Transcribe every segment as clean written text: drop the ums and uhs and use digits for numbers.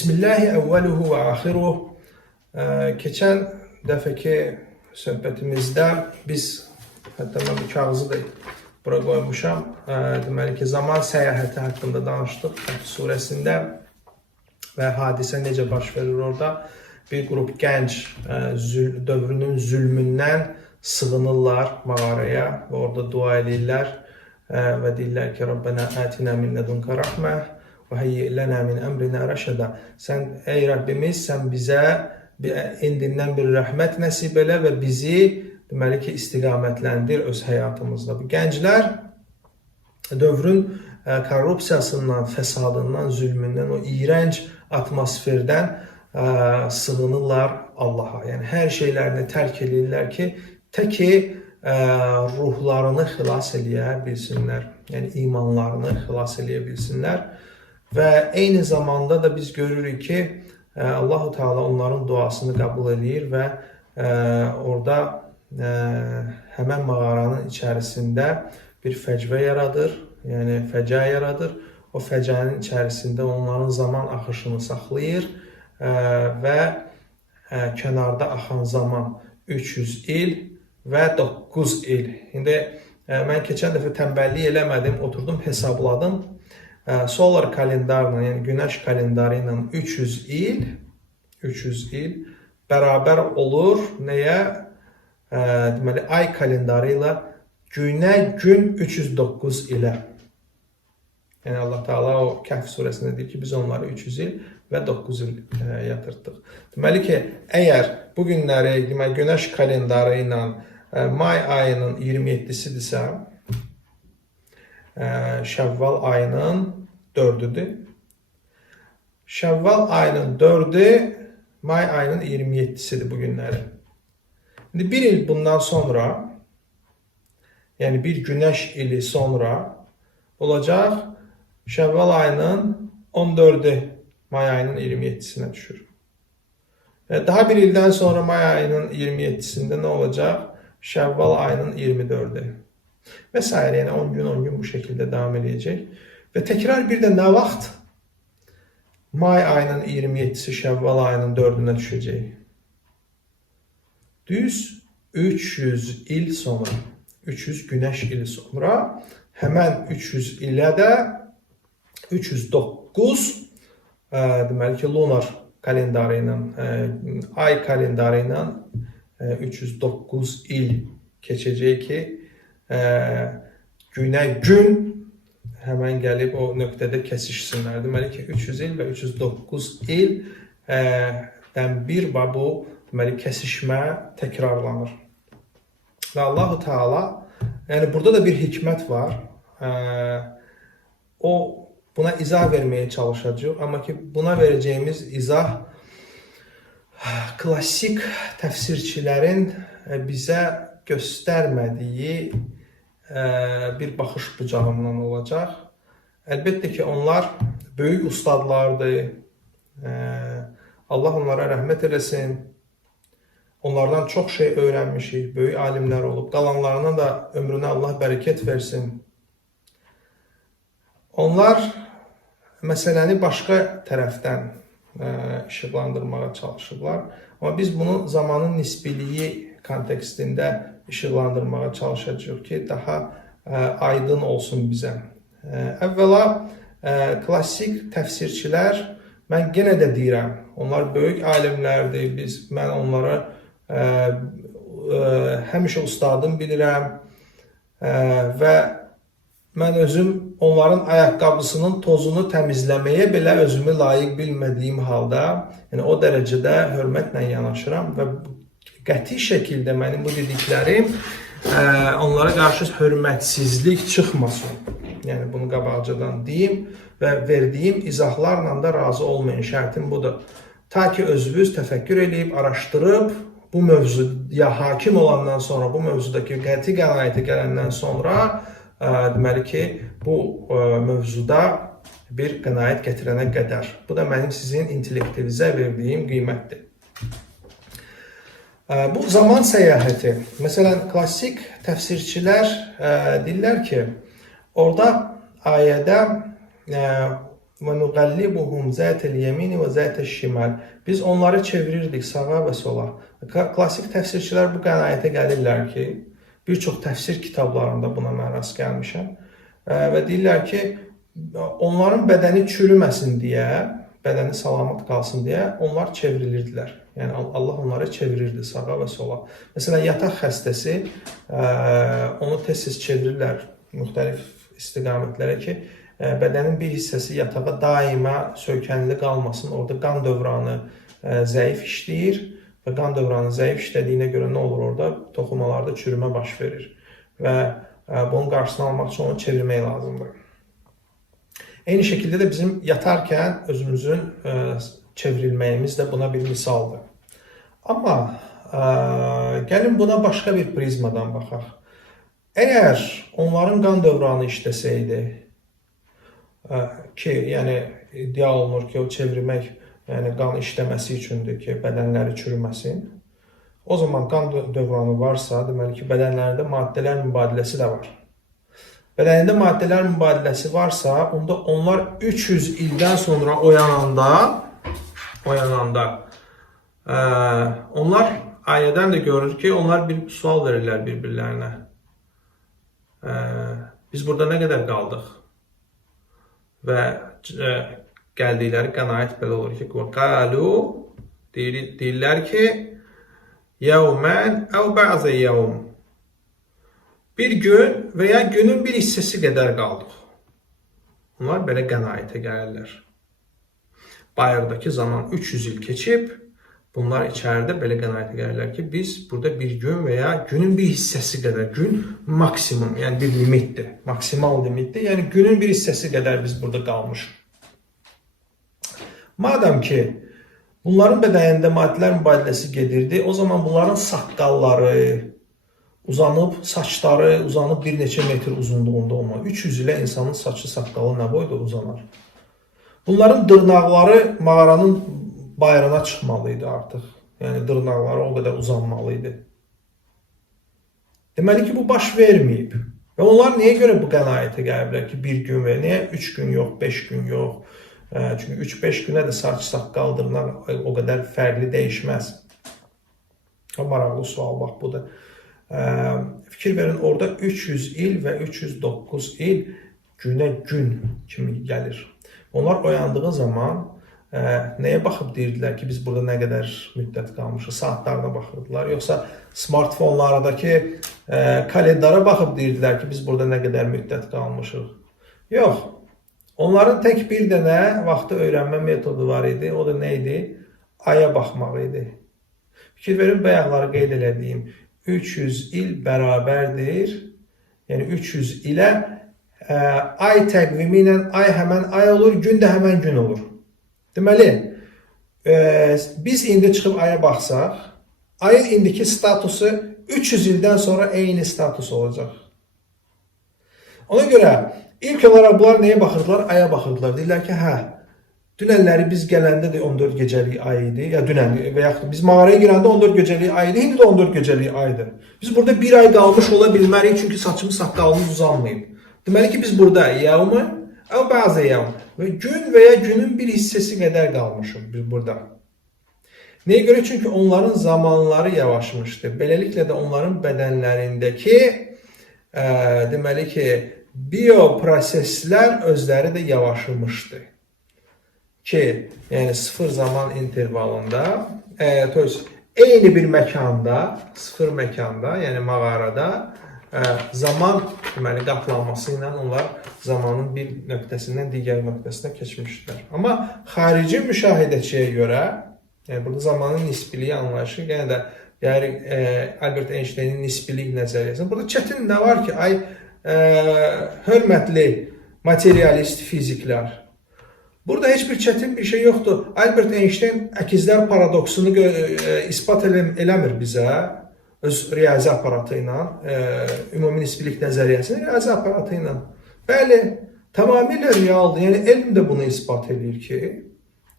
Bismillahi evveluhu ve ahiruhu. Keçən dəfəki söhbətimizdə biz, hətta mən bu kağızı da bura qoymuşam, deməli ki, zaman səyahəti haqqında danışdıq Kəhf surəsində və hadisə necə baş verir orada. Bir qrup gənc dövrünün zülmündən sığınırlar mağaraya və orada dua edirlər və deyirlər ki, Rabbena atina min ledunka rahmə və heyyi lənə min əmrinə rəşədə. Sən, ey Rəbbimiz, sən bizə indindən bir rəhmət nəsib elə və bizi deməli ki, istiqamətləndir öz həyatımızda. Bu gənclər dövrün korrupsiyasından, fəsadından, zülmündən, o iyrənc atmosferdən sığınırlar Allaha. Yəni, hər şeylərini tərk edirlər ki, tək ki, ruhlarını xilas eləyə bilsinlər. Yəni, imanlarını xilas eləyə bilsinlər. Və eyni zamanda da biz görürük ki, Allah-u Teala onların duasını qəbul edir və orada həmən mağaranın içərisində bir fəcvə yaradır, yəni fəcə yaradır. O fəcənin içərisində onların zaman axışını saxlayır və kənarda axan zaman 300 il və 9 il. İndi mən keçən dəfə tənbəllik eləmədim, oturdum, hesabladım. Solar kalendarla, yəni günəş kalendarı ilə 300 il bərabər olur nəyə? Deməli, ay kalendarı ilə günə gün 309 ilə. Yəni, Allah Teala o Kəhf surəsində deyir ki, biz onları 300 il və 9 il yatırtdıq. Deməli ki, əgər bu günləri günəş kalendarı ilə may ayının 27-sidirsə, Şəvval ayının 4-üdür. Şəvval ayının 4-ü may ayının 27-sidir bu günləri. İndi bir il bundan sonra, yəni bir günəş ili sonra olacaq Şəvval ayının 14-ü may ayının 27-sinə düşür. Daha bir ildən sonra may ayının 27-sində nə olacaq? Şəvval ayının 24-ü. Və s. Yəni 10 gün bu şəkildə davam edəcək. Və təkrar bir də nə vaxt may ayının 27-si Şəvval ayının 4-ünə düşəcək? Düz 300 il sonra, 300 günəş ili sonra həmən 300 ilə də 309 deməli ki, lunar kalendarı ilə, ay kalendarı ilə 309 il keçəcək ki, günə gün həmən gəlib o nöqtədə kəsişsinlər. Deməli ki, 300 il və 309 ildən bir bu deməli, kəsişmə təkrarlanır. Və Allah-u Teala, yəni burada da bir hikmət var. O, buna izah verməyə çalışacaq. Amma ki, buna verəcəyimiz izah klassik təfsirçilərin bizə göstərmədiyi bir baxış bucağından olacaq. Əlbəttə ki, onlar böyük ustadlardır. Allah onlara rəhmət eləsin. Onlardan çox şey öyrənmişik, böyük alimlər olub. Qalanlarına da ömrünə Allah bərəkət versin. Onlar məsələni başqa tərəfdən işıqlandırmağa çalışıblar. Amma biz bunu zamanın nisbiliyi kontekstində işıqlandırmağa çalışacağıq ki, daha aydın olsun bizə. Əvvəla, klassik təfsirçilər, mən yenə də deyirəm, onlar böyük alimlərdir, mən onları həmişə ustadım bilirəm və mən özüm onların ayaqqabısının tozunu təmizləməyə belə özümü layiq bilmədiyim halda, yəni o dərəcədə hörmətlə yanaşıram və qəti şəkildə mənim bu dediklərim onlara qarşı hörmətsizlik çıxmasın. Yəni bunu qabaqcadan deyim və verdiyim izahlarla da razı olmayın. Şərtim budur. Ta ki özünüz təfəkkür edib, araşdırıb, bu mövzuya hakim olandan sonra, bu mövzudakı qəti qənaətə gələndən sonra deməli ki, bu mövzuda bir qənaət gətirənə qədər. Bu da mənim sizin intellektivizə verdiyim qiymətdir. Bu zaman səyahəti, məsələn, klassik təfsirçilər deyirlər ki, orada ayədə və nuqallibuhum zətel yemini və zətel şimal. Biz onları çevirirdik sağa və sola. Klassik təfsirçilər bu qənaətə gəlirlər ki, bir çox təfsir kitablarında buna mən rast gəlmişəm və deyirlər ki, onların bədəni çürüməsin deyə, bədəni salamat qalsın deyə onlar çevrilirdilər. Yəni Allah onları çevirirdi sağa və sola. Məsələn, yataq xəstəsi onu tez-tez çevirirlər müxtəlif istiqamətlərə ki, bədənin bir hissəsi yatağa daima söykənili qalmasın. Orada qan dövranı zəif işləyir və qan dövranı zəif işlədiyinə görə nə olur orada? Toxumalarda çürümə baş verir və bunun qarşısını almaq üçün onu çevirmək lazımdır. Eyni şəkildə də bizim yatarkən özümüzün çevrilməyimiz də buna bir misaldır. Amma gəlin buna başqa bir prizmadan baxaq. Əgər onların qan dövranı işləsəydi, ki, yəni ideal olunur ki, o çevirmək, yəni qan işləməsi üçündür ki, bədənləri çürüməsin. O zaman qan dövranı varsa, deməli ki, bədənlərində maddələr mübadiləsi də var. Bədənində maddələr mübadiləsi varsa, onda onlar 300 ildən sonra oyananda onlar ayədən də görür ki, onlar bir sual verirlər bir-birlərinə. Biz burada nə qədər qaldıq? Və gəldikləri qənaət belə olur ki, qalu deyirlər ki, yevmən əv bə'zə yevm. Bir gün və ya günün bir hissəsi qədər qaldıq. Onlar belə qənaətə gəlirlər. Bayırdakı zaman 300 il keçib, bunlar içəridə belə qənaətə gəlirlər ki, biz burada bir gün və ya günün bir hissəsi qədər, gün maksimum, yəni bir limitdir, maksimal limitdir, yəni günün bir hissəsi qədər biz burada qalmışıq. Madəm ki, bunların bədənində maddələr mübadiləsi gedirdi, o zaman bunların saqqalları uzanıb, saçları uzanıb bir neçə metr uzunluğunda olmalı. 300 ilə insanın saçı, saqqalı nə boyda uzanar? Bunların dırnaqları mağaranın bayrağına çıxmalıydı artıq. Yəni dırnaqları o qədər uzanmalıydı. Deməli ki, bu baş verməyib. Və onlar niyə görə bu qənaətə gəliblər ki, bir gün və niyə 3 gün yox, 5 gün yox? Çünki 3-5 günə də saç, saqqal, dırnaq o qədər fərqli dəyişməz. Maraqlı sual bax budur. Fikir verin, orada 300 il və 309 il günə gün kimi gəlir. Onlar oyandığı zaman nəyə baxıb deyirdilər ki, biz burada nə qədər müddət qalmışıq? Saatlarına baxırdılar. Yoxsa smartfonlardakı kalendara baxıb deyirdilər ki, biz burada nə qədər müddət qalmışıq? Yox. Onların tək bir dənə vaxtı öyrənmə metodu var idi. O da nə idi? Aya baxmaq idi. Fikir verin, bayaqları qeyd elədiyim 300 il bərabərdir. Yəni 300 ilə ay təqvimi ilə ay həmən ay olur, gün də həmən gün olur. Deməli, biz indi çıxıb aya baxsaq, ayın indiki statusu 300 ildən sonra eyni status olacaq. Ona görə ilk olaraq bunlar nəyə baxırdılar? Aya baxırdılar. Deyirlər ki, hə, dünənləri biz gələndə də 14 gecəlik ay idi. Ya dünən və yaxud biz mağaraya girəndə 14 gecəlik ay idi, indi də 14 gecəlik aydır. Biz burada bir ay qalmış ola bilmərik, çünki saçımız, saqqalımız uzanmayıb. Deməli ki, biz burada yevmə əv bə'zə yevm və gün və ya günün bir hissəsi qədər qalmışıq biz burada. Nəyə görə? Çünki onların zamanları yavaşmışdı. Beləliklə də onların bədənlərindəki deməli ki, bioproseslər özləri də yavaşımışdı. Ki, yəni sıfır zaman intervalında, eyni bir məkanda, sıfır məkanda, yəni mağarada zaman deməli qatlanması ilə onlar zamanın bir nöqtəsindən digər nöqtəsinə keçmişdilər. Amma xarici müşahidəçiyə görə, yəni burada zamanın nisbiliyi anlayışı, yenə də Albert Einstein'in nisbilik nəzəriyyəsi. Burada çətin nə var ki, ay hörmətli materialist fiziklər. Burada heç bir çətin bir şey yoxdur. Albert Einstein əkizlər paradoksunu ispat eləmir bizə öz riyazi aparatı ilə, ümumi nisbilik nəzəriyyəsinin riyazi aparatı ilə. Bəli, tamamilə realdır. Yəni elm də bunu ispat edir ki,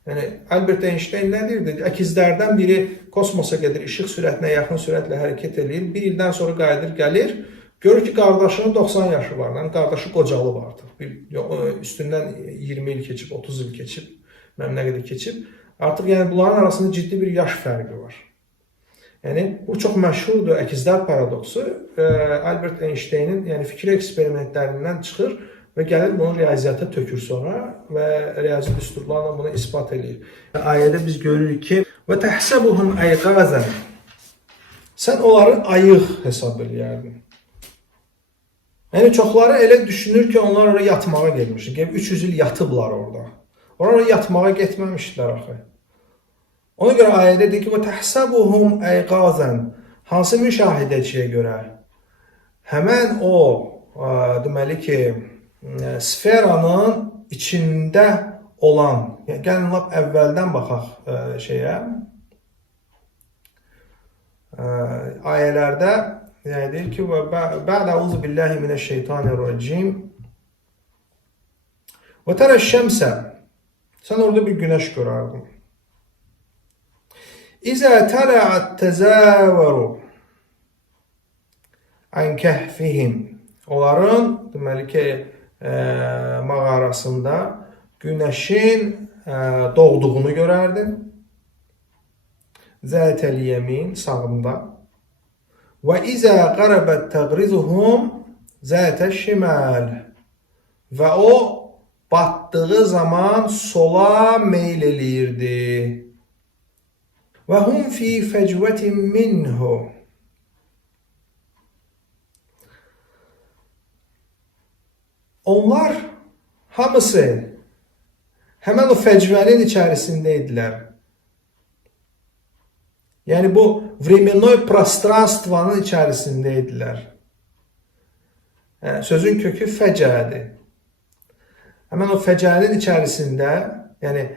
yəni Albert Einstein nə deyirdi? Əkizlərdən biri kosmosa gedir, işıq sürətinə yaxın sürətlə hərəkət edir. Bir ildən sonra qayıdır, gəlir Görür ki, qardaşının 90 yaşı var. Yəni, qardaşı qocalıb artıq. Üstündən 20 il keçib, 30 il keçib, mənim nə qədər keçib. Artıq yəni, bunların arasında ciddi bir yaş fərqi var. Yəni, bu çox məşhurdur, əkizlər paradoksu. Albert Einstein'in yəni, fikir eksperimentlərindən çıxır və gəlir bunu riyaziyyata tökür sonra və riyazi düsturlarla bunu ispat edir. Ayədə biz görürük ki, və təhsəbuhum ayqazən. Sən onları ayıq hesab eləyərdin. Yəni, çoxları elə düşünür ki, onlar oraya yatmağa gelmişdir. Gəlib 300 il yatıblar orada. Oraya yatmağa getməmişdilər axı. Ona görə ayədə deyir ki, və təhsəbuhum ayqazən. Hansı müşahidəçiyə görə? Həmən o, deməli ki, sferanın içində olan, yəni gəlin lap əvvəldən baxaq şeyə, ayələrdə yəni deyir ki, bə'də əuzu billahi minəşşeytanirracim və tərəş-şəmsə, sən orada bir günəş görərdin. İzə tələ'ət təzəvəru ən kəhfihim. Onların, deməli ki, mağarasında günəşin doğduğunu görərdin. Zətəl yemin, sağında. Və izə qərəbət təqrizuhum zətəl şiməl. Və o, batdığı zaman sola meyl eləyirdi. Və hum fi fəcvətin minhu. Onlar hamısı həmən o fəcvənin içərisində idilər. Yəni bu vremennoy prostranstvanın içərisində idilər. Sözün kökü fəcədir. Həmən o fəcənin içərisində, yəni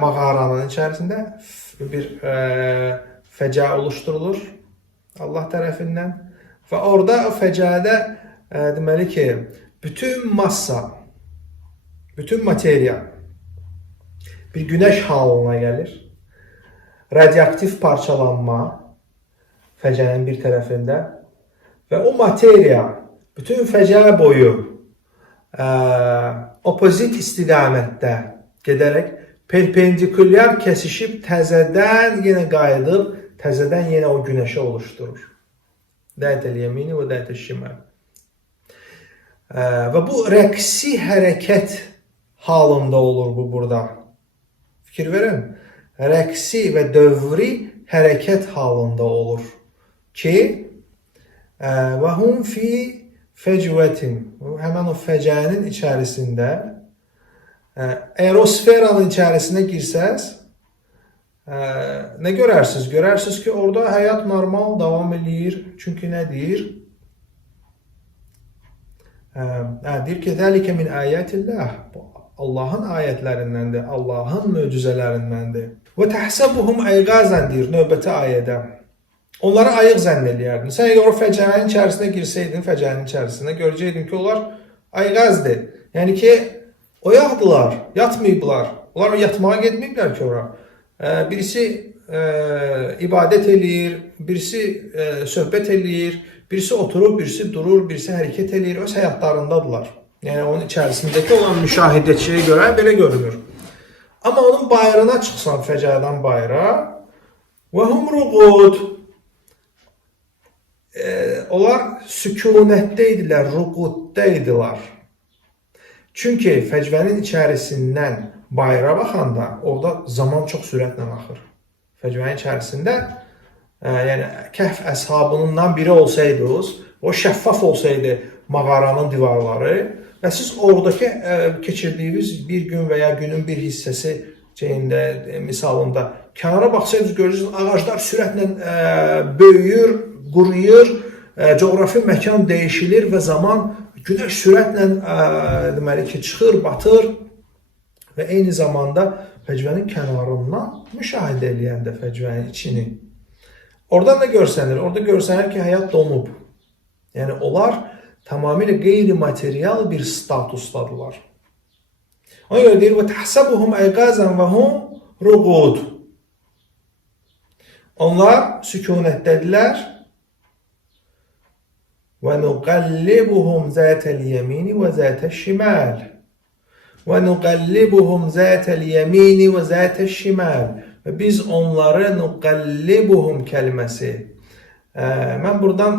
mağaranın içərisində bir fəcə oluşturulur Allah tərəfindən və orada o fəcədə deməli ki, bütün massa, bütün materiya bir günəş halına gəlir. Radioaktiv parçalanma fəcənin bir tərəfində və o materiya bütün fəcə boyu opozit istiqamətdə gedərək perpendikulyar kəsişib təzədən yenə qayıdıb, təzədən yenə o günəşi oluşturur. Dətəl yemini və dətəl şiməl. Və bu rəqsi hərəkət halında olur bu burada. Fikir verin. Rəqsi və dövri hərəkət halında olur ki, və hum fi fəcvətin, həmən o fəcənin içərisində, əgər o sferanın içərisinə girsəz, nə görərsiniz? Görərsiniz ki, orada həyat normal davam edir. Çünki nə deyir? Deyir ki, zəlikə min ayətilləh. Allahın ayətlərindəndir, Allahın möcüzələrindəndir. Və təhsəbuhum ayqazən deyir növbəti ayədə. Onları ayıq zənn eləyərdin. Sən eğer o fəcənin içərisinə girsəydin, fəcənin içərisinə görəcəydin ki, onlar ayqazdır. Yəni ki, oyaqdılar, yatmayıblar. Onlar yatmağa getməyiblər ki, ora. Birisi ibadət eləyir, birisi söhbət eləyir, birisi oturur, birisi durur, birisi hərəkət eləyir, öz həyatlarındadılar. Yəni onun içərisindəki olan müşahidəçiyə görə belə görünür. Amma onun bayrına çıxsan fəcədən bayra, və hum ruqud. Onlar sükunətdə idilər, ruqudda idilər. Çünki fəcvənin içərisindən bayra baxanda orada zaman çox sürətlə axır. Fəcvənin içərisində yəni Kəhf əshabından biri olsaydınız, o şəffaf olsaydı mağaranın divarları və siz oradakı keçirdiyiniz bir gün və ya günün bir hissəsi misalında kənara baxsaydınız, görürsünüz ağaclar sürətlə böyüyür, quruyur, coğrafi məkan dəyişilir və zaman günəş sürətlə deməli ki, çıxır, batır və eyni zamanda fəcvənin kənarından müşahidə eləyəndə fəcvənin içini. Oradan da görsənir, orada görsənir ki, həyat donub. Yəni onlar tamamilə qeyri-material bir statusdadılar. Ona görə deyir, və təhsəbuhum ayqazən və hum ruqud. Onlar sükunətdədirlər وَنُقَلِّبُهُمْ ذَاتَ الْيَمِينِ وَذَاتَ الشِّمَالِ وَنُقَلِّبُهُمْ ذَاتَ الْيَمِينِ وَذَاتَ الشِّمَالِ Və biz onları nuqallibuhum kəlməsi. Mən buradan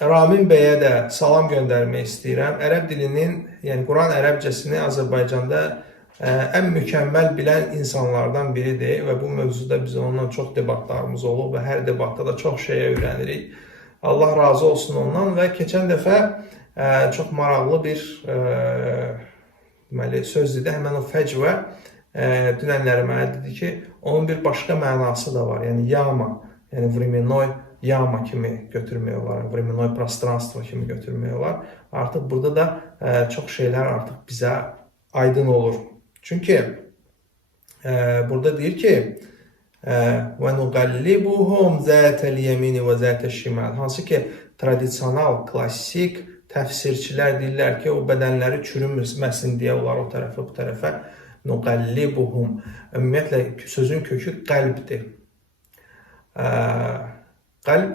Ramin bəyə də salam göndərmək istəyirəm. Ərəb dilinin, yəni Quran ərəbcəsini Azərbaycanda ən mükəmməl bilən insanlardan biridir və bu mövzuda bizim onunla çox debatlarımız olub və hər debatda da çox şeyə öyrənirik. Allah razı olsun ondan və keçən dəfə çox maraqlı bir söz dedi. Həmən o fəcvə dünənləri mənə dedi ki, onun bir başqa mənası da var. Yəni yama, yəni временной yama kimi götürmək olar, временной пространство kimi götürmək olar. Artıq burada da çox şeylər artıq bizə aydın olur. Çünki burada deyir ki, وَنُقَلِّبُهُمْ ذَاتَ الْيَمِينِ وَذَاتَ الشِّمَالِ Hansı ki, tradisional, klassik təfsirçilər deyirlər ki, o bədənləri çürüməsin deyə onlar o tərəfə, bu tərəfə nuqallibuhum. Ümumiyyətlə, sözün kökü qəlbdir. Qəlb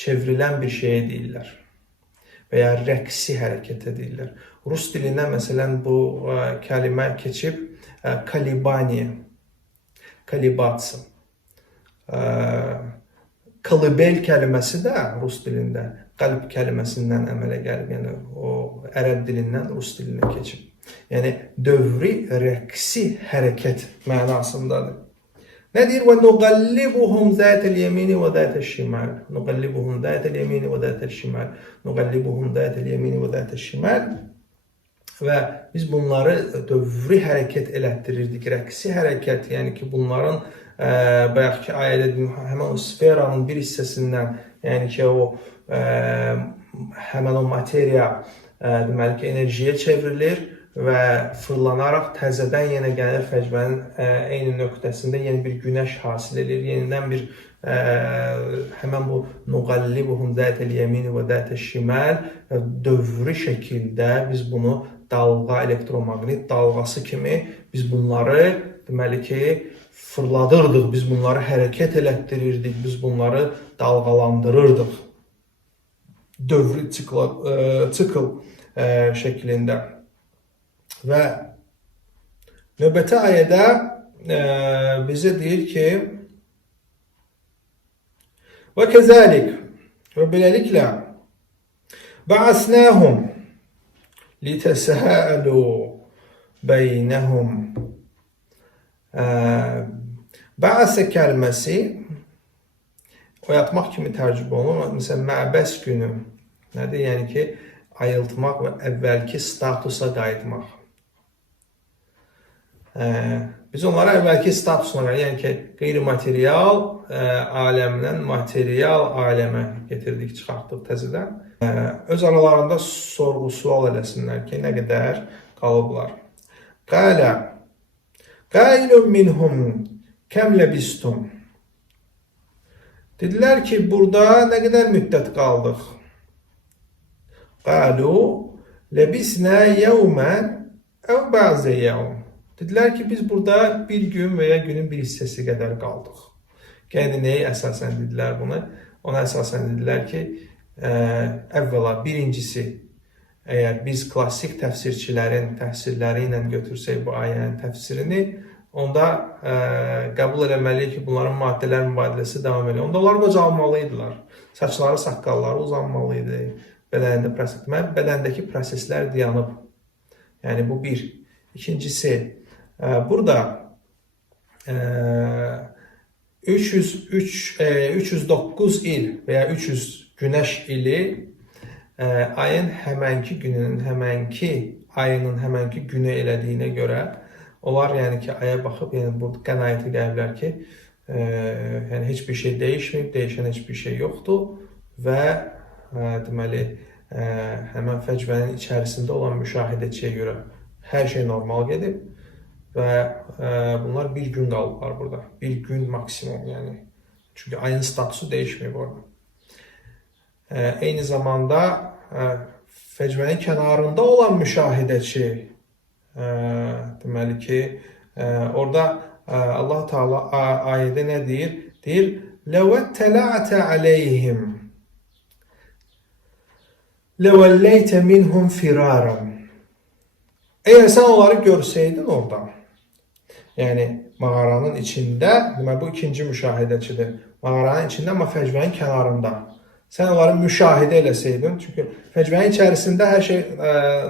çevrilən bir şeyə deyirlər və ya rəqsi hərəkətə deyirlər. Rus dilindən məsələn bu kəlimə keçib kalibaniya, kalibasiya. Kalibel kəlməsi də Rus dilində qəlb kəlməsindən əmələ gəlib, yəni o ərəb dilindən Rus dilinə keçib. Yəni dövri rəqsi hərəkət mənasındadır. Nə deyir? وَنُقَلِّبُهُمْ ذَاتَ الْيَمِينِ وَذَاتَ الشِّمَالِ نُقَلِّبُهُمْ ذَاتَ الْيَمِينِ وَذَاتَ الشِّمَالِ نُقَلِّبُهُمْ ذَاتَ الْيَمِينِ وَذَاتَ الشِّمَالِ Və biz bunları dövri hərəkət elətdirirdik. Rəqsi hərəkət, yəni ki, bunların bayaqki ayədə həmən o sferanın bir hissəsindən, yəni ki, o həmən o materiya deməli ki, enerjiyə çevrilir və fırlanaraq təzədən yenə gəlir fəcbənin eyni nöqtəsində yeni bir günəş hasil edir. Yenidən bir həmən bu nuqallibuhum zətəl yemini və zətəl şimal dövrü şəkildə biz bunu dalğa, elektromaqnit dalğası kimi biz bunları deməli ki, fırladırdıq, biz bunları hərəkət elətdirirdik, biz bunları dalğalandırırdıq. Dövrü cikl şəklində. Və növbəti ayədə bizə deyir ki, və kəzəlik və beləliklə bə'asnəhum litəsəəlu beynəhum. Bə'asə kəlməsi oyatmaq kimi tərcümə olunur. Məsələn, məbəs günü nədir? Yəni ki, ayıltmaq və əvvəlki statusa qayıtmaq. Biz onlara əvvəlki statusuna qayıtmaq, yəni ki, qeyri-material aləmdən material aləmə getirdik, çıxartdıq təzədən. Öz aralarında sorğu-sual eləsinlər ki, nə qədər qalıblar. Qalə qailun minhum kəm ləbistum. Dedilər ki, burada nə qədər müddət qaldıq? Qalu ləbisnə yevmən əv bəzə yevm. Dedilər ki, biz burada bir gün və ya günün bir hissəsi qədər qaldıq. Yəni, nəyə əsasən dedilər bunu? Ona əsasən dedilər ki, əvvəla birincisi, əgər biz klassik təfsirçilərin təfsirləri ilə götürsək bu ayənin təfsirini, onda qəbul eləməliyik ki, bunların maddələr mübadiləsi davam edir. Onda onlar qocalmalıydılar. Saçları, saqqalları uzanmalıydı. Bədəndəki proseslər dayanıb. Yəni, bu bir. İkincisi, burada 309 il və ya 300 günəş ili ayın həmənki gününün, həmənki ayının həmənki günü elədiyinə görə onlar yəni ki, aya baxıb, yəni burada qənaəti gəliblər ki, yəni heç bir şey dəyişməyib, dəyişən heç bir şey yoxdur və deməli, həmən fəcvənin içərisində olan müşahidəçiyə görə hər şey normal gedib və bunlar bir gün qalıblar burada. Bir gün maksimum, yəni. Çünki ayın statusu dəyişməyib orada. Eyni zamanda fəcvənin kənarında olan müşahidəçi deməli ki, orada Allah Teala ayədə nə deyir? Deyir, لَوَتَّلَعْتَ عَلَيْهِمْ لَوَلَّيْتَ مِنْهُمْ فِرَارًا. Eğer sen onları görseydin orada, yani mağaranın içinde, bu ikinci müşahidəçidir. Mağaranın içində, amma fəcvənin kənarında. Sən onları müşahidə eləsəydin, çünki fəcvənin içərisində hər şey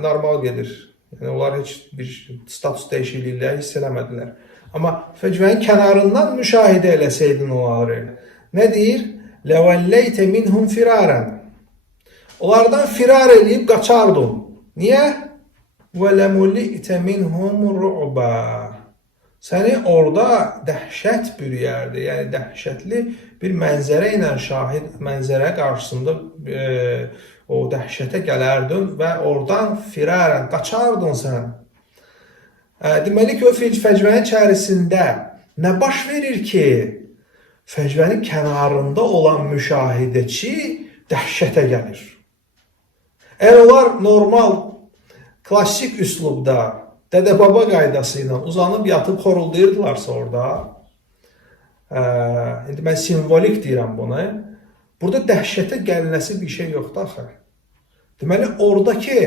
normal gedir. Yəni onlar heç bir status dəyişiklikləri hiss eləmədilər. Amma fəcvənin kənarından müşahidə eləsəydin onları. Nə deyir? لَوَلَّيْتَ مِنْهُمْ فِرَارًا. Onlardan firar eləyib qaçardın. Niyə? وَلَمُلِئْتَ مِنْهُمْ رُعْبًا. Səni orada dəhşət bürüyərdi. Yəni dəhşətli bir mənzərə ilə mənzərə qarşısında o dəhşətə gələrdin və oradan firarən qaçardın sən. Deməli ki, o fəcvənin içərisində nə baş verir ki, fəcvənin kənarında olan müşahidəçi dəhşətə gəlir. Əgər onlar normal, klassik üslubda, dədə-baba qaydası ilə uzanıb yatıb xoruldayırdılarsa orada, indi mən simvolik deyirəm bunu, burada dəhşətə gəlinəsi bir şey yoxdur axı. Deməli, oradakı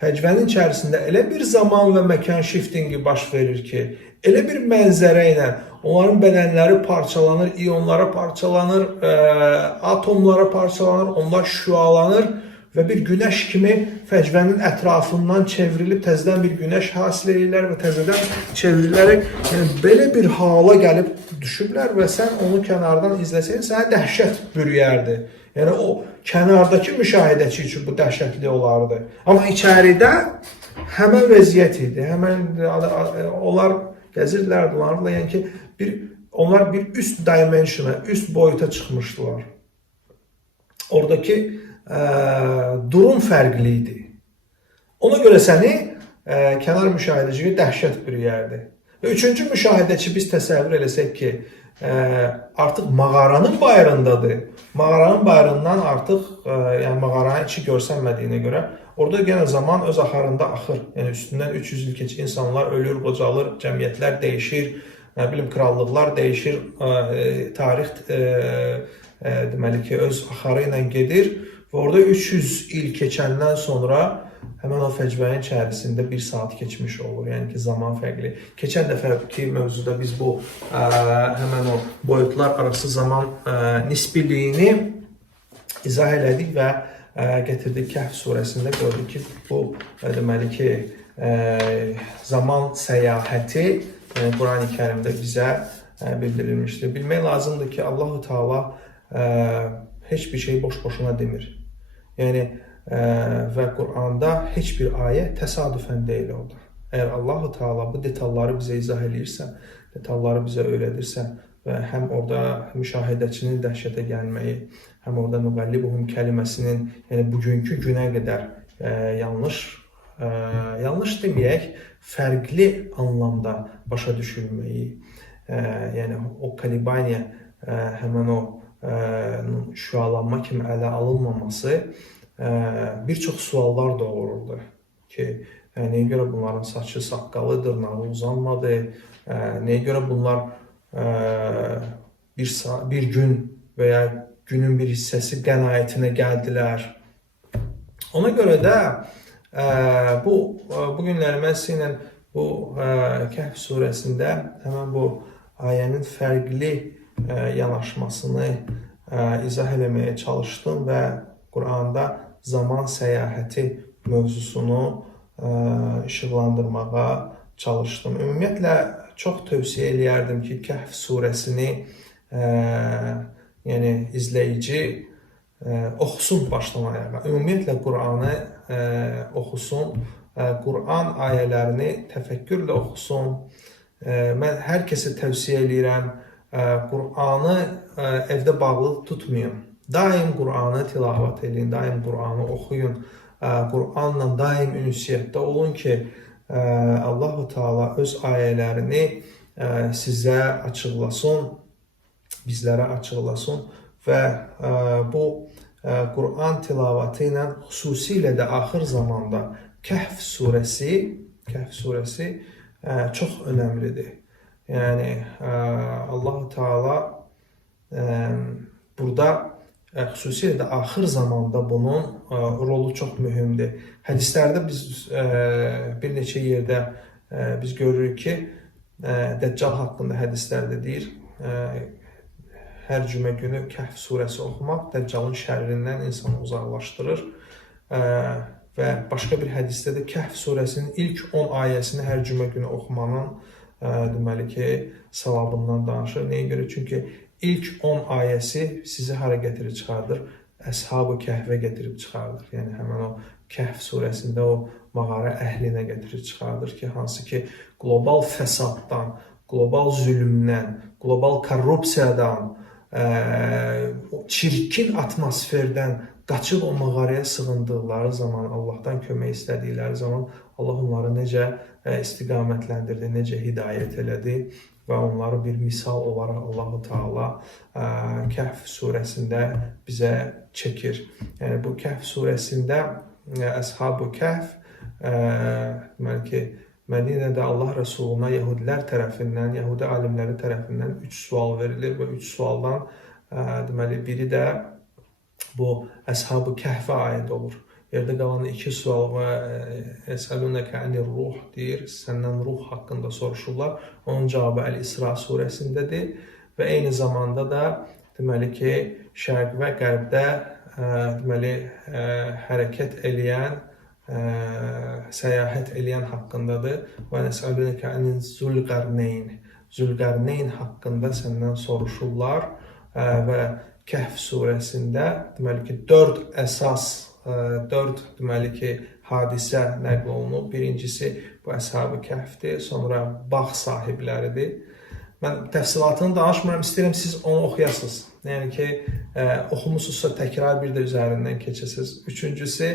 fəcvənin içərisində elə bir zaman və məkan shiftingi baş verir ki, elə bir mənzərə ilə onların bədənləri parçalanır, iyonlara parçalanır, atomlara parçalanır, onlar şüalanır və bir günəş kimi fəcvənin ətrafından çevrilib təzədən bir günəş hasil edirlər və təzədən çevrilərək, yəni belə bir hala gəlib düşüblər və sən onu kənardan izləsəydin, sənə dəhşət bürüyərdi. Yəni o kənardakı müşahidəçi üçün bu dəhşətli olardı. Amma içəridə həmən vəziyyət idi. Həmən onlar gəzirdilər, dolanırdılar. Yəni ki, onlar bir üst dimensiona, üst boyuta çıxmışdılar. Oradakı durum fərqli idi. Ona görə səni kənar müşahidəçiyə dəhşət bürüyərdi. Və üçüncü müşahidəçi biz təsəvvür eləsək ki, artıq mağaranın bayırındadır. Mağaranın bayırından artıq, yəni mağaranın içi görsənmədiyinə görə, orada yenə zaman öz axarında axır. Yəni üstündən 300 il keçir, insanlar ölür, qocalır, cəmiyyətlər dəyişir, nə bilim, krallıqlar dəyişir, tarix deməli ki, öz axarı ilə gedir. Və orada 300 il keçəndən sonra həmən o fəcvənin içərisində 1 saat keçmiş olur. Yəni ki, zaman fərqli. Keçən dəfəki mövzuda biz bu həmən o boyutlar arası zaman nisbiliyini izah elədik və gətirdik Kəhf surəsində gördük ki, bu deməli ki, zaman səyahəti Qurani Kərimdə bizə bildirilmişdir. Bilmək lazımdır ki, Allah-u Teala heç bir şey boş-boşuna demir. Yəni, və Quranda heç bir ayə təsadüfən deyil orada. Əgər Allah-u Teala bu detalları bizə izah edirsə, detalları bizə öyrədirsə və həm orada müşahidəçinin dəhşətə gəlməyi, həm orada müqəllibuhum kəliməsinin, yəni bugünkü günə qədər yanlış deməyək, fərqli anlamda başa düşülməyi, yəni o kalibaniya, həmən o şüalanma kimi ələ alınmaması bir çox suallar doğururdu ki, nəyə görə bunların saçı saqqalı, dırnağı uzanmadı, nəyə görə bunlar bir gün və ya günün bir hissəsi qənaətinə gəldilər. Ona görə də bu günləri mən sizinlə bu Kəhf surəsində həmən bu ayənin fərqli yanaşmasını izah eləməyə çalışdım və Quranda zaman səyahəti mövzusunu işıqlandırmağa çalışdım. Ümumiyyətlə, çox tövsiyə eləyərdim ki, Kəhf surəsini yəni izləyici oxusun başdan ayağa. Ümumiyyətlə, Quranı oxusun, Quran ayələrini təfəkkürlə oxusun. Mən hər kəsə tövsiyə eləyirəm, Qur'anı evdə bağlı tutmayın. Daim Qur'anı tilavət edin, daim Qur'anı oxuyun. Qur'anla daim ünsiyyətdə olun ki, Allah-u Teala öz ayələrini sizə açıqlasın, bizlərə açıqlasın və bu Qur'an tilavəti ilə xüsusilə də axır zamanda Kəhf surəsi çox önəmlidir. Yəni Allah-u Teala burada xüsusilə də axır zamanda bunun rolu çox mühümdür. Hədislərdə biz bir neçə yerdə biz görürük ki, Dəccal haqqında hədislərdə deyir, hər cümə günü Kəhf surəsi oxumaq Dəccalın şərrindən insanı uzaqlaşdırır. Və başqa bir hədisdə də Kəhf surəsinin ilk 10 ayəsini hər cümə günü oxumanın deməli ki, savabından danışır. Nəyə görə? Çünki ilk 10 ayəsi sizi hara gətirib çıxardır? Əshab-ı Kəhvə gətirib çıxardır. Yəni həmin o Kəhf surəsində o mağara əhlinə gətirib çıxardır ki, hansı ki, qlobal fəsaddan, qlobal zülmdən, qlobal korrupsiyadan, çirkin atmosferdən qaçıb o mağaraya sığındıqları zaman, Allahdan kömək istədikləri zaman Allah onları necə istiqamətləndirdi, necə hidayət elədi və onları bir misal olaraq Allah-u Teala Kəhf surəsində bizə çəkir. Yəni bu Kəhf surəsində Əshab-ı Kəhf deməli ki, Mədinədə Allah Rəsuluna Yəhudilər tərəfindən, Yəhudi alimləri tərəfindən 3 sual verilir və 3 sualdan deməli biri də bu Əshab-ı Kəhfə aid olur. Yerdə qalan 2 sual və Əsəlunəkə ənir ruh deyir, səndən ruh haqqında soruşurlar. Onun cavabı Əl-İsra surəsindədir və eyni zamanda da deməli ki, şərq və qərbdə deməli hərəkət eləyən, səyahət eləyən haqqındadır. Və nəsəlunəkə ənin Zülqərneyn. Zülqərneyn haqqında səndən soruşurlar və Kəhf surəsində deməli ki, 4 əsas, 4 deməli ki, hadisə nəql olunub. Birincisi bu Əshab-ı Kəhfdir, sonra bağ sahibləridir. Mən təfsilatını danışmıram, istəyirəm siz onu oxuyasınız. Yəni ki, oxumusunuzsa təkrar bir də üzərindən keçəsiniz. Üçüncüsü,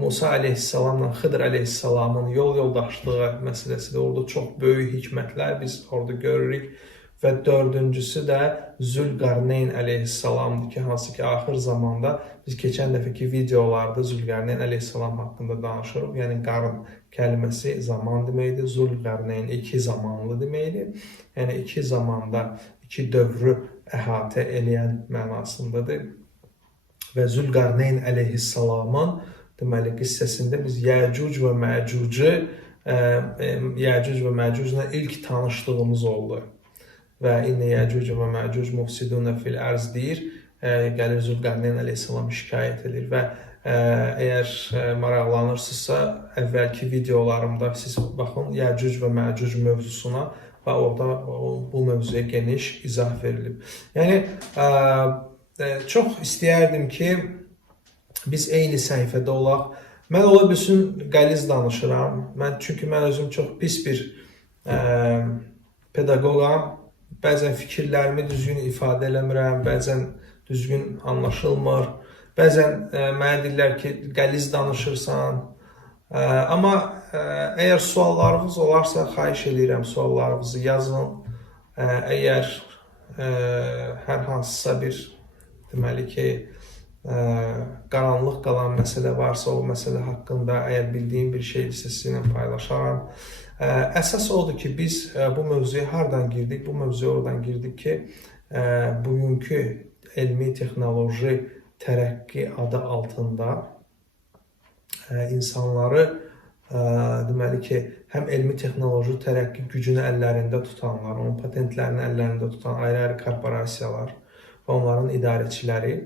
Musa əleyhissalamla Xıdır əleyhissalamın yol yoldaşlığı məsələsidir. Orada çox böyük hikmətlər biz orada görürük. Və dördüncüsü də Zülqarneyn əleyhissalamdır ki, hansı ki, axır zamanda biz keçən dəfəki videolarda Zülqarneyn əleyhissalam haqqında danışırıq. Yəni, qarın kəlməsi zaman deməkdir. Zülqarneyn 2 zamanlı deməkdir. Yəni, 2 zamanda 2 dövrü əhatə eləyən mənasındadır. Və Zülqarneyn əleyhissalamın deməli, qissəsində biz Yəcuc və Məcucla ilk tanışdığımız oldu. Və İnnə Yəcuc və Məcuc mufsidunə fil ərz deyir, gəlir Zülqarneyn əleyhissalam şikayət edir və əgər maraqlanırsınızsa, əvvəlki videolarımda siz baxın Yəcuc və Məcuc mövzusuna və orada bu mövzuya geniş izah verilib. Yəni, çox istəyərdim ki, biz eyni səhifədə olaq. Mən ola bilsin qəliz danışıram. Çünki mən özüm çox pis bir pedaqoqam. Bəzən fikirlərimi düzgün ifadə eləmirəm, bəzən düzgün anlaşılmır. Bəzən mənə deyirlər ki, qəliz danışırsan. Amma əgər suallarınız olarsa, xahiş edirəm, suallarınızı yazın. Əgər hər hansısa bir, deməli ki, qaranlıq qalan məsələ varsa, o məsələ haqqında əgər bildiyim bir şeydirsə sizinlə paylaşaram. Əsas odur ki, biz bu mövzuya hardan girdik? Bu mövzuya oradan girdik ki, bugünkü elmi texnoloji tərəqqi adı altında insanları deməli ki, həm elmi texnoloji tərəqqi gücünü əllərində tutanlar, onun patentlərini əllərində tutan ayrı-ayrı korporasiyalar və onların idarəçiləri,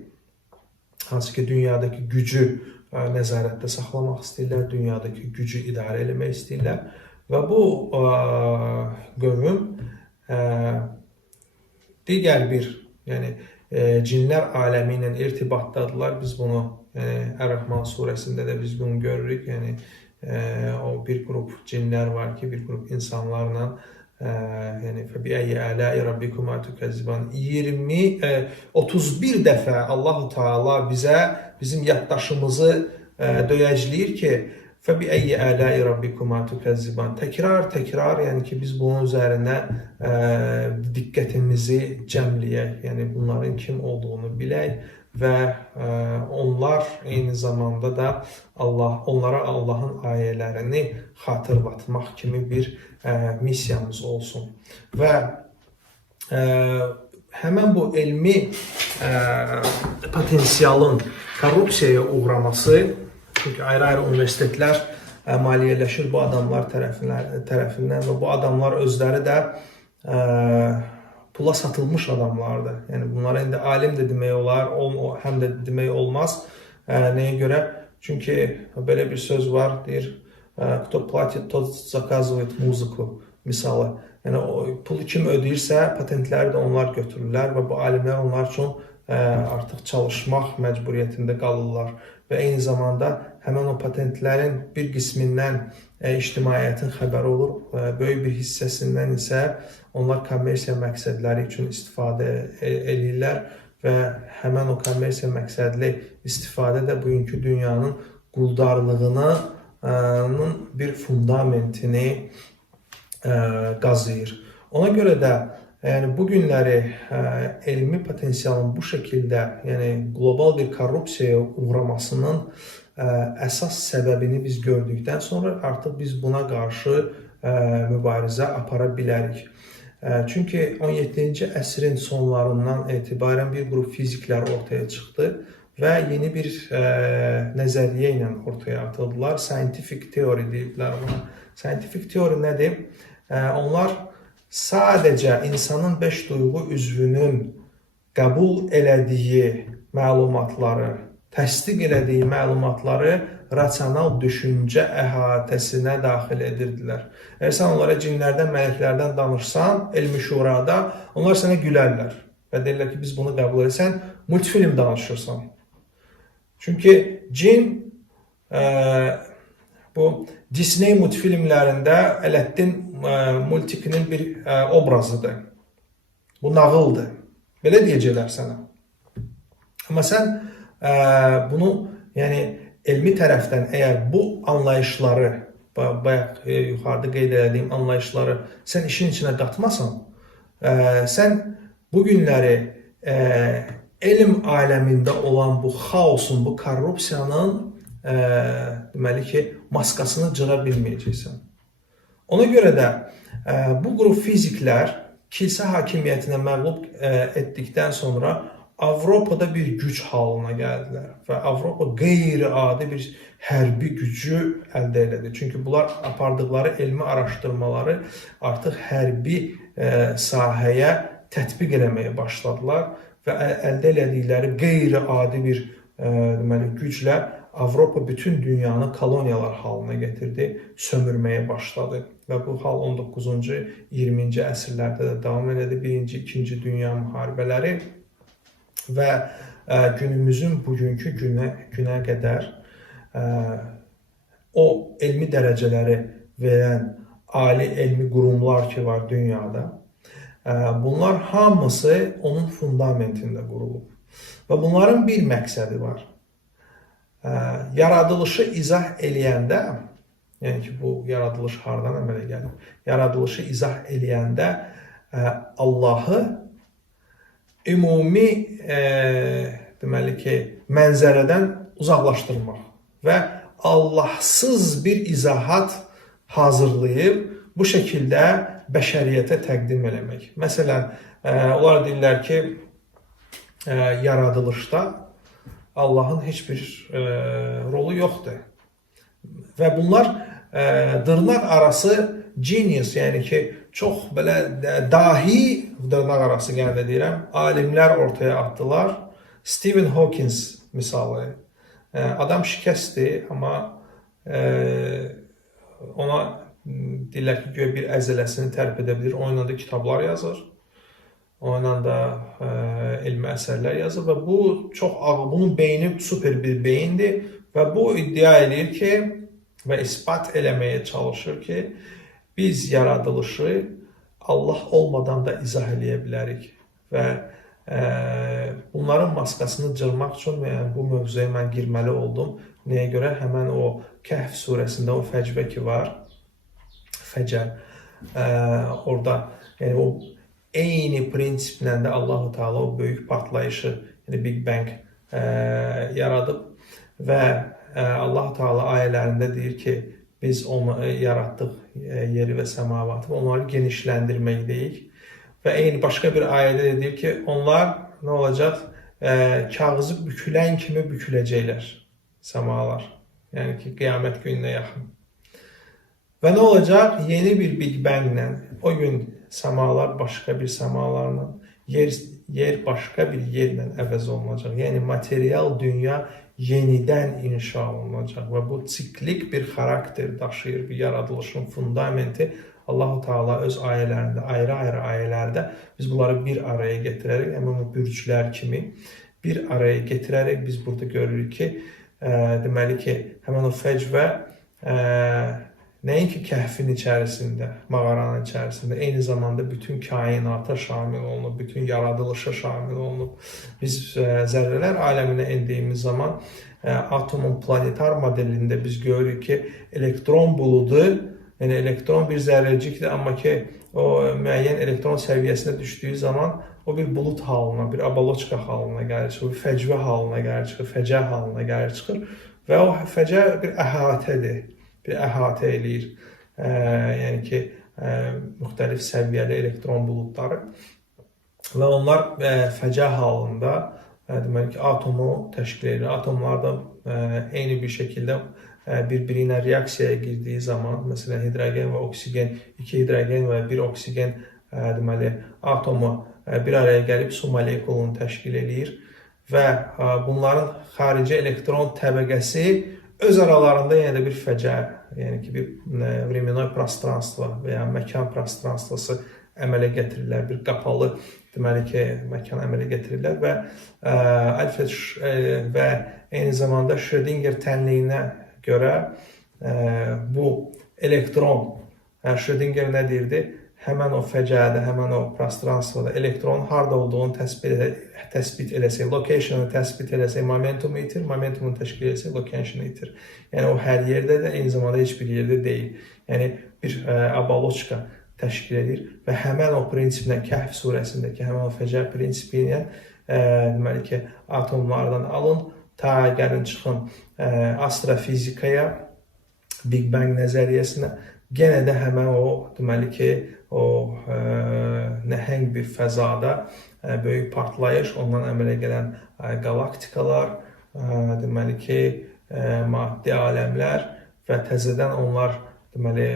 hansı ki, dünyadakı gücü nəzarətdə saxlamaq istəyirlər, dünyadakı gücü idarə eləmək istəyirlər. Və bu qövm digər bir, yəni cinlər aləmi ilə irtibatdadırlar. Biz bunu Ər-Rəhman surəsində də biz bunu görürük. Yəni o bir qrup cinlər var ki, bir qrup insanlarla yəni fəbiəyi ələi rabbikuma tükəzziban 31 dəfə Allah-u Teala bizim yaddaşımızı döyəcləyir ki, fəbiəyi ələi rabbikuma tükəzziban təkrar, yəni ki, biz bunun üzərinə diqqətimizi cəmləyək, yəni bunların kim olduğunu bilək və onlar eyni zamanda da onlara Allahın ayələrini xatırlatmaq kimi bir missiyamız olsun. Və həmən bu elmi potensialın korrupsiyaya uğraması, çünki ayrı-ayrı universitetlər maliyyələşir bu adamlar tərəfindən və bu adamlar özləri də pula satılmış adamlardır. Yəni bunlara indi alim də demək olar, həm də demək olmaz. Nəyə görə? Çünki belə bir söz var, deyir, кто платит, тот заказывает музыку misalı. Yəni o pulu kim ödəyirsə, patentləri də onlar götürürlər və bu alimlər onlar üçün artıq çalışmaq məcburiyyətində qalırlar və eyni zamanda həmən o patentlərin bir qismindən ictimaiyyətin xəbəri olur, böyük bir hissəsindən isə onlar kommersiya məqsədləri üçün istifadə edirlər və həmən o kommersiya məqsədli istifadə də bugünkü dünyanın quldarlığının bir fundamentini qazıyır. Ona görə də yəni bu günləri elmi potensialın bu şəkildə, yəni qlobal bir korrupsiyaya uğramasının əsas səbəbini biz gördükdən sonra artıq biz buna qarşı mübarizə apara bilərik. Çünki 17-ci əsrin sonlarından etibarən bir qrup fiziklər ortaya çıxdı və yeni bir nəzəriyyə ilə ortaya atıldılar. Scientific theory deyiblər buna. Scientific theory nədir? Onlar sadəcə insanın 5 duyğu üzvünün qəbul elədiyi məlumatları, təsdiq elədiyi məlumatları rasional düşüncə əhatəsinə daxil edirdilər. Əgər sən onlara cinlərdən, mələklərdən danışsan, elmi şurada, onlar sənə gülərlər və deyirlər ki, biz bunu qəbul edirsən, multfilm danışırsan. Çünki cin bu Disney multfilmlərində Ələddin multikinin bir obrazıdır. Bu nağıldır. Belə deyəcəklər sənə. Amma sən bunu, yəni elmi tərəfdən əgər bu anlayışları, bayaq yuxarıda qeyd etdiyim anlayışları sən işin içinə qatmasan, sən bu günləri elm aləmində olan bu xaosun, bu korrupsiyanın deməli ki, maskasını cıra bilməyəcəksən. Ona görə də bu qrup fiziklər kilsə hakimiyyətinə məğlub etdikdən sonra Avropada bir güc halına gəldilər və Avropa qeyri-adi bir hərbi gücü əldə elədi. Çünki bunlar apardıqları elmi araşdırmaları artıq hərbi sahəyə tətbiq eləməyə başladılar və əldə elədikləri qeyri-adi bir deməli, güclə Avropa bütün dünyanı koloniyalar halına gətirdi, sömürməyə başladı. Və bu hal 19-cu, 20-ci əsrlərdə də davam elədi. 1-ci, 2-ci dünya müharibələri və günümüzün bugünkü günə qədər o elmi dərəcələri verən ali elmi qurumlar ki var dünyada, bunlar hamısı onun fundamentində qurulub. Və bunların bir məqsədi var. Yaradılışı izah eləyəndə, yəni ki, bu yaradılış hardan əmələ gəlir? Yaradılışı izah eləyəndə Allahı ümumi deməli ki, mənzərədən uzaqlaşdırmaq və Allahsız bir izahat hazırlayıb bu şəkildə bəşəriyyətə təqdim eləmək. Məsələn, onlar deyirlər ki, yaradılışda Allahın heç bir rolu yoxdur. Və bunlar dırnaq arası genius, yəni ki, çox belə dahi dırnaq arası gəldə deyirəm, alimlər ortaya atdılar. Stephen Hawking misalı. Adam şikəstdir, amma ona deyirlər ki, bir əzələsini tərk edə bilir. Onunla da kitablar yazır. Onunla da elmi əsərlər yazır və bu çox ağır, bunun beyni super bir beyindir və bu iddia edir ki və isbat eləməyə çalışır ki, biz yaradılışı Allah olmadan da izah eləyə bilərik və bunların maskasını cırmaq üçün bu mövzuya mən girməli oldum. Nəyə görə? Həmən o Kəhf surəsində o fəcbə ki var, fəcər, orada yəni o eyni prinsiplə də Allah-u Teala o böyük partlayışı, yəni Big Bang yaradıb və Allah-u Teala ayələrində deyir ki, biz onu yaratdıq, yeri və səmavatı, onları genişləndirməkdəyik Və eyni başqa bir ayədə də deyir ki, onlar nə olacaq? Kağızı bükülən kimi büküləcəklər səmalar. Yəni ki, qiyamət gününə yaxın. Və nə olacaq? Yeni bir Big Banglə, o gün səmalar başqa bir səmalarla, yer başqa bir yerlə əvəz olunacaq. Yəni material dünya yenidən inşa olunacaq və bu siklik bir xarakter daşıyır. Bir yaradılışın fundamenti Allah-u Teala öz ayələrində, ayrı-ayrı ayələrdə biz bunları bir araya gətirərək, həmin o bürclər kimi bir araya gətirərək biz burada görürük ki, deməli ki, həmin o fəcvə nəinki kəhfin içərisində, mağaranın içərisində, eyni zamanda bütün kainata şamil olunub, bütün yaradılışa şamil olunub. Biz zərrələr aləminə endiyimiz zaman atomun planetar modelində biz görürük ki, elektron buludu, yəni elektron bir zərrəcikdir, amma ki, o müəyyən elektron səviyyəsinə düşdüyü zaman o bir bulut halına, bir abaloçka halına gəlir çıxır, bir fəcvə halına gəlir çıxır, fəcə halına gəlir çıxır və o fəcə bir əhatədir, bir əhatə eləyir. Yəni ki, müxtəlif səviyyəli elektron buludları və onlar fəcə halında deməli ki, atomu təşkil edir. Atomlar da eyni bir şəkildə bir-biri ilə reaksiyaya girdiyi zaman, məsələn, hidrogen və oksigen, 2 hidrogen və 1 oksigen deməli, atomu bir araya gəlib su molekulunu təşkil edir və bunların xarici elektron təbəqəsi öz aralarında yenə də bir fəcə, yəni ki, bir временной пространство və ya məkan prostranstvası əmələ gətirirlər, bir qapalı deməli ki, məkan əmələ gətirirlər və eyni zamanda Schrödinger tənliyinə görə bu elektron, Schrödinger nə deyirdi? Həmən o fəcədə, həmən o prostransvada elektronun harada olduğunu təsbit eləsək, location'ı təsbit eləsək, momentumu itir, momentumu təşkil eləsək, location'ı itir. Yəni o hər yerdə də, eyni zamanda heç bir yerdə deyil. Yəni bir abaloçka təşkil edir və həmən o prinsiplə, Kəhf surəsindəki həmən o fəcə prinsipi ilə deməli ki, atomlardan alın, ta gəlin çıxın astrofizikaya, Big Bang nəzəriyyəsinə, yenə də həmən o, deməli ki, o nəhəng bir fəzada böyük partlayış, ondan əmələ gələn qalaktikalar, deməli ki, maddi aləmlər və təzədən onlar deməli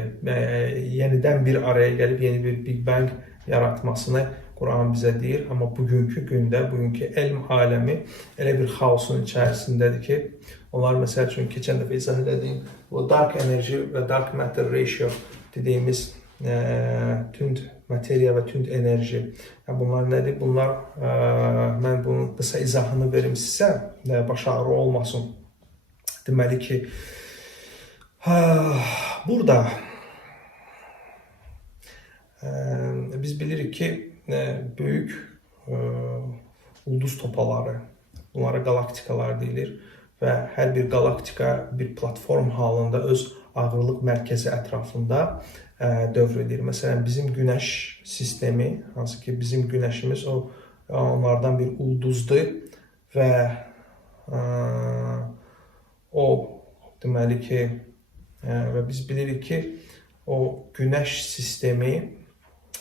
yenidən bir araya gəlib yeni bir Big Bang yaratmasını Quran bizə deyir. Amma bugünkü gündə, bugünkü elm aləmi elə bir xaosun içərisindədir ki, onlar məsəl üçün keçən dəfə izah edədiyim o dark enerji və dark matter ratio dediyimiz tünd materiya və tünd enerji. Bunlar nədir? Bunlar, mən bunun qısa izahını verim sizə, baş ağrı olmasın. Deməli ki, burada biz bilirik ki, böyük ulduz topaları, bunlara galaktikalar deyilir və hər bir galaktika bir platform halında öz ağırlıq mərkəzi ətrafında dövr edir. Məsələn, bizim Günəş sistemi, hansı ki bizim Günəşimiz onlardan bir ulduzdur və o deməli ki, və biz bilirik ki, o Günəş sistemi,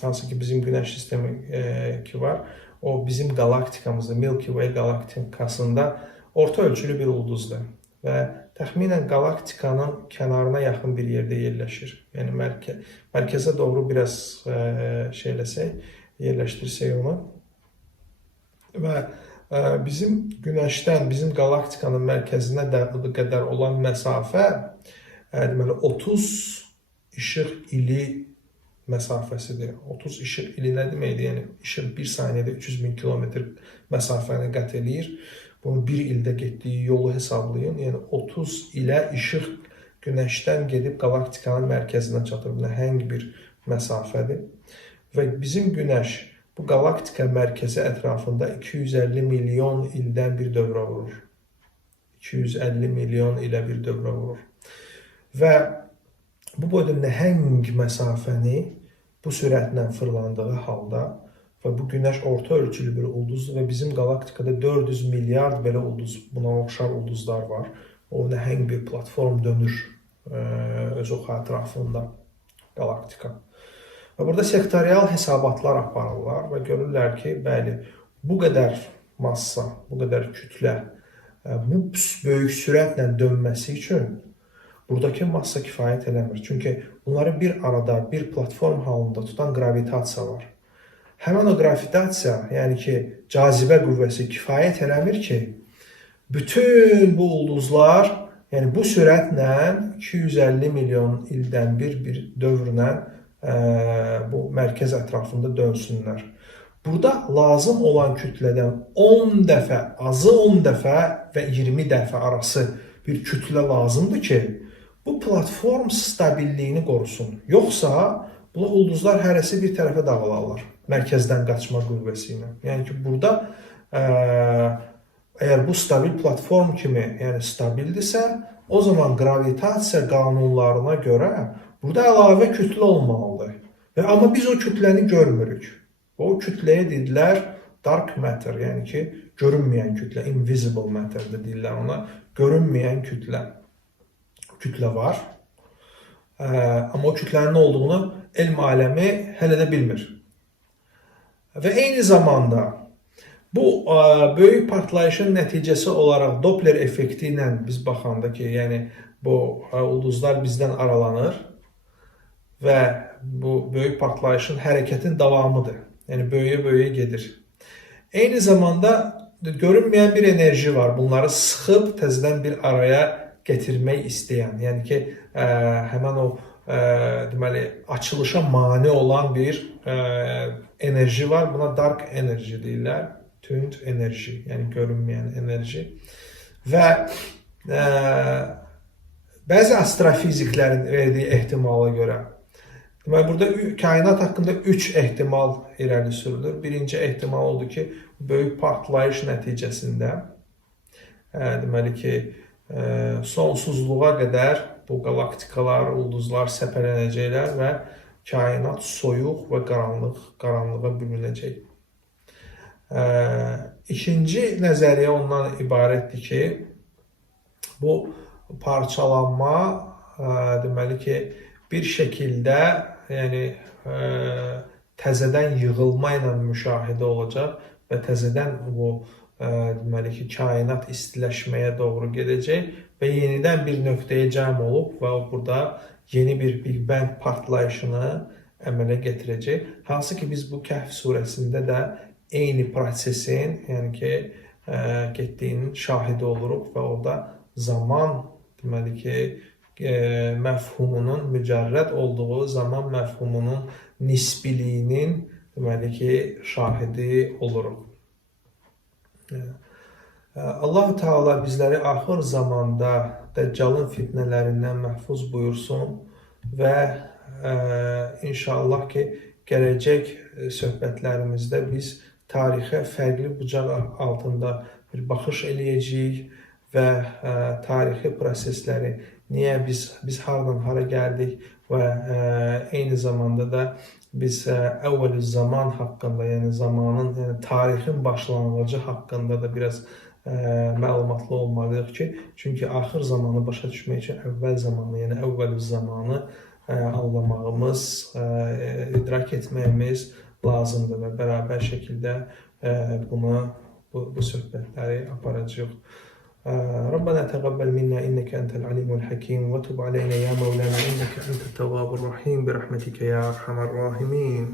hansı ki bizim Günəş sistemi ki var, o bizim galaktikamızda, Milky Way galaktikasında orta ölçülü bir ulduzdur və təxminən galaktikanın kənarına yaxın bir yerdə yerləşir. Yəni mərkəzə doğru biraz yerləşdirsək onu və bizim Günəşdən, bizim galaktikanın mərkəzinə qədər olan məsafə deməli 30 işıq ili məsafəsidir. 30 işıq ili nə deməkdir? Yəni işıq 1 saniyədə 300.000 kilometr məsafəni qət eləyir. Bunu bir ildə getdiyi yolu hesablayın. Yəni 30 ilə işıq Günəşdən gedib galaktikanın mərkəzinə çatır. Nəhəng bir məsafədir. Və bizim Günəş bu galaktika mərkəzi ətrafında 250 milyon ildən bir dövrə vurur. 250 milyon ilə bir dövrə vurur. Və bu boyda nəhəng məsafəni bu sürətlə fırlandığı halda və bu Günəş orta ölçülü bir ulduzdur və bizim galaktikada 400 milyard belə ulduz, buna oxşar ulduzlar var. O nəhəng bir platform dönür öz oxu ətrafında galaktika. Və burada sektorial hesabatlar aparırlar və görürlər ki, bəli, bu qədər massa, bu qədər kütlə bu böyük sürətlə dönməsi üçün buradakı massa kifayət eləmir. Çünki bunları bir arada, bir platform halında tutan gravitasiya var. Həmin o gravitasiya, yəni ki, cazibə qüvvəsi kifayət eləmir ki, bütün bu ulduzlar, yəni bu sürətlə 250 milyon ildən bir dövrlə bu mərkəz ətrafında dönsünlər. Burada lazım olan kütlədən 10 dəfə, azı 10 dəfə və 20 dəfə arası bir kütlə lazımdır ki, bu platform stabilliyini qorusun. Yoxsa bu ulduzlar hərəsi bir tərəfə dağılarlar mərkəzdən qaçma qüvvəsi ilə. Yəni ki, burada əgər bu stabil platform kimi, yəni stabildirsə, o zaman gravitasiya qanunlarına görə burada əlavə kütlə olmalıdır. Amma biz o kütləni görmürük. O kütləyə dedilər dark matter, yəni ki, görünməyən kütlə, invisible matter deyirlər ona, görünməyən kütlə var. Amma o kütlənin nə olduğunu elm aləmi hələ də bilmir. Və eyni zamanda bu böyük partlayışın nəticəsi olaraq Doppler effekti ilə biz baxanda ki, yəni bu ulduzlar bizdən aralanır və bu böyük partlayışın hərəkətin davamıdır. Yəni böyüyə gedir. Eyni zamanda görünməyən bir enerji var. Bunları sıxıb təzədən bir araya gətirmək istəyən. Yəni ki, həmən o deməli açılışa mane olan bir enerji var. Buna dark enerji deyirlər. Tünd enerji, yəni görünməyən enerji. Və bəzi astrofiziklərin verdiyi ehtimala görə, deməli, burada kainat haqqında 3 ehtimal irəli sürülür. Birinci ehtimal oldu ki, böyük partlayış nəticəsində, deməli ki, sonsuzluğa qədər bu qalaktikalar, ulduzlar səpələnəcəklər və kainat soyuq və qaranlığa bürünəcək. İkinci nəzəriyyə ondan ibarətdir ki, bu parçalanma deməli ki, bir şəkildə, yəni təzədən yığılma ilə müşahidə olacaq və təzədən bu deməli ki, kainat istiləşməyə doğru gedəcək və yenidən bir nöqtəyə cəm olub və burada yeni bir Big Bang partlayışını əmələ gətirəcək. Hansı ki, biz bu Kəhf surəsində də eyni prosesin, yəni ki, getdiyinin şahidi oluruq və orada zaman, deməli ki, məfhumunun mücərrəd olduğu zaman məfhumunun nisbiliyinin, deməli ki, şahidi oluruq. Allah-u Teala bizləri axır zamanda Dəccalın fitnələrindən məhfuz buyursun və inşallah ki, gələcək söhbətlərimizdə biz tarixə fərqli bucaq altında bir baxış eləyəcəyik və tarixi prosesləri, niyə biz haradan hara gəldik və eyni zamanda da biz əvvəl zaman haqqında, yəni zamanın, yəni tarixin başlanğıcı haqqında da biraz məlumatlı olmalıyıq ki, çünki axır zamanı başa düşmək üçün əvvəl zamanı, yəni əvvəl zamanı anlamağımız, idrak etməyimiz lazımdır və bərabər şəkildə bu söhbətləri aparacağıq. ربنا تقبل منا إنك أنت العليم الحكيم وتب علينا يا مولانا إنك أنت التواب الرحيم برحمتك يا أرحم الراحمين.